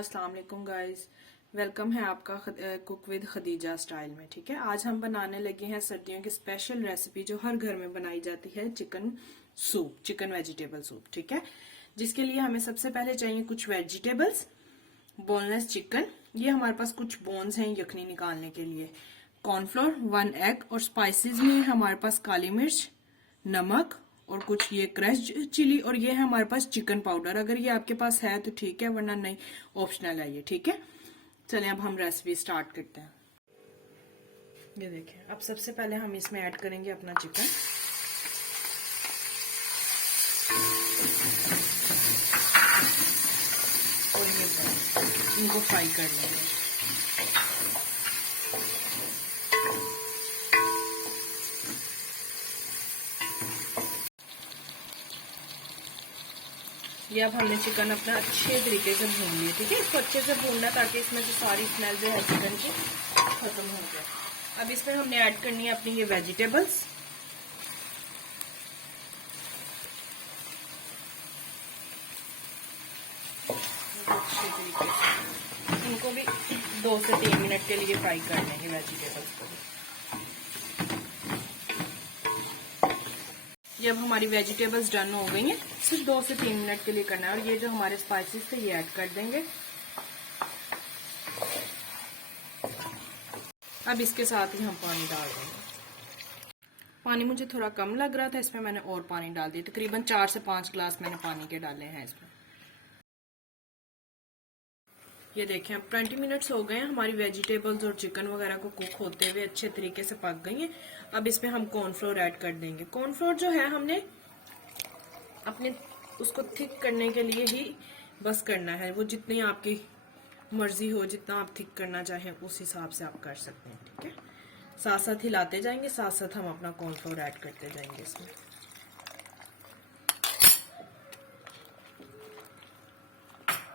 अस्सलाम वालेकुम guys, welcome है आपका कुक विद खदीजा स्टाइल में। ठीक है, आज हम बनाने लगे हैं सर्दियों की स्पेशल रेसिपी जो हर घर में बनाई जाती है, chicken soup, chicken vegetable soup. ठीक है, जिसके लिए हमें सबसे पहले चाहिए कुछ वेजिटेबल्स, बोनलेस चिकन, ये हमारे पास कुछ बोन्स हैं यखनी निकालने के लिए, कॉर्नफ्लोर, 1 एग और स्पाइसेस में हमारे पास काली मिर्च, नमक और कुछ ये क्रश चिली और ये है हमारे पास चिकन पाउडर। अगर ये आपके पास है तो ठीक है, वरना नहीं, ऑप्शनल है ये। ठीक है, चलें अब हम रेसिपी स्टार्ट करते हैं। ये देखें, अब सबसे पहले हम इसमें ऐड करेंगे अपना चिकन। और ये इनको फ्राई कर लेंगे। ये अब हमने चिकन अपना अच्छे तरीके से भून लिया। ठीक है, इसको अच्छे से भूनना ताकि इसमें जो सारी स्मेल जो है चिकन की खत्म हो जाए। अब इसमें हमने ऐड करनी है अपनी ये वेजिटेबल्स। अच्छे तरीके से इनको भी 2 से 3 मिनट के लिए फ्राई कर लेंगे वेजिटेबल्स को भी। ये अब हमारी वेजिटेबल्स डन हो गई हैं, सिर्फ 2 से 3 मिनट के लिए करना है। और ये जो हमारे स्पाइसेस थे ये ऐड कर देंगे। अब इसके साथ ही हम पानी डाल देंगे। पानी मुझे थोड़ा कम लग रहा था, इसमें मैंने और पानी डाल दिया। तकरीबन 4 से 5 गिलास मैंने पानी के डाले हैं इसमें। ये देखें, अब 20 मिनट्स हो गए हैं, हमारी वेजिटेबल्स और चिकन वगैरह को कुक होते हुए अच्छे तरीके से पक गई हैं। अब इसमें हम कॉर्नफ्लोर ऐड कर देंगे। कॉर्नफ्लोर जो है हमने अपने उसको थिक करने के लिए ही बस करना है, वो जितनी आपकी मर्जी हो, जितना आप थिक करना चाहें उस हिसाब से आप कर सकते हैं। ठीक है, साथ साथ हिलाते जाएंगे, साथ साथ हम अपना कॉर्नफ्लोर ऐड करते जाएंगे इसमें।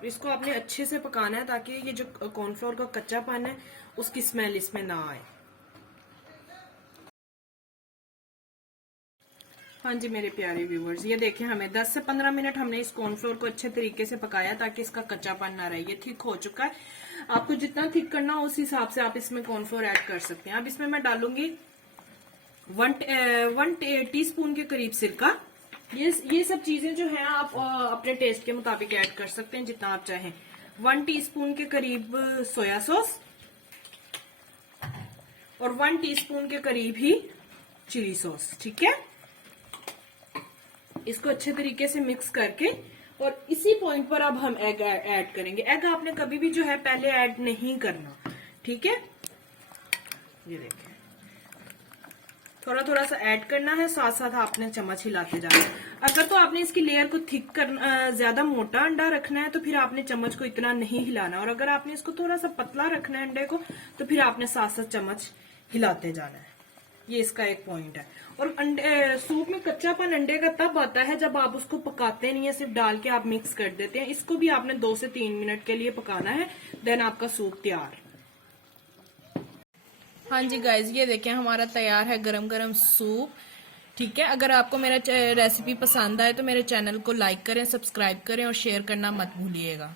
इसको आपने अच्छे से पकाना है ताकि ये जो कॉर्नफ्लोर का कच्चापन है उसकी स्मेल इसमें ना आए। हाँ जी मेरे प्यारे व्यूवर्स, ये देखें, हमें 10 से 15 मिनट हमने इस कॉर्नफ्लोर को अच्छे तरीके से पकाया ताकि इसका कच्चापन ना रहे। ये थिक हो चुका है। आपको जितना थिक करना हो उस हिसाब से आप इसमें कॉर्नफ्लोर ऐड कर सकते हैं। अब इसमें मैं डालूंगी 1 टीस्पून के करीब सिरका। ये सब चीजें जो हैं आप अपने टेस्ट के मुताबिक ऐड कर सकते हैं जितना आप चाहें। 1 टीस्पून के करीब सोया सॉस और 1 टीस्पून के करीब ही चिली सॉस। ठीक है, इसको अच्छे तरीके से मिक्स करके और इसी पॉइंट पर अब हम एग ऐड करेंगे। एग आपने कभी भी जो है पहले ऐड नहीं करना। ठीक है, ये देखिए, थोड़ा थोड़ा सा ऐड करना है, साथ साथ आपने चम्मच हिलाते जाना है। अगर तो आपने इसकी लेयर को थिक करना, ज्यादा मोटा अंडा रखना है तो फिर आपने चम्मच को इतना नहीं हिलाना, और अगर आपने इसको थोड़ा सा पतला रखना है अंडे को तो फिर आपने साथ साथ चम्मच हिलाते जाना है। ये इसका एक पॉइंट है। और सूप में कच्चापन अंडे का तब आता है जब आप उसको पकाते नहीं है, सिर्फ डाल के आप मिक्स कर देते हैं। इसको भी आपने 2 से 3 मिनट के लिए पकाना है, देन आपका सूप तैयार। हाँ जी गाइज, ये देखें, हमारा तैयार है गरम गरम सूप। ठीक है, अगर आपको मेरा रेसिपी पसंद आए तो मेरे चैनल को लाइक करें, सब्सक्राइब करें और शेयर करना मत भूलिएगा।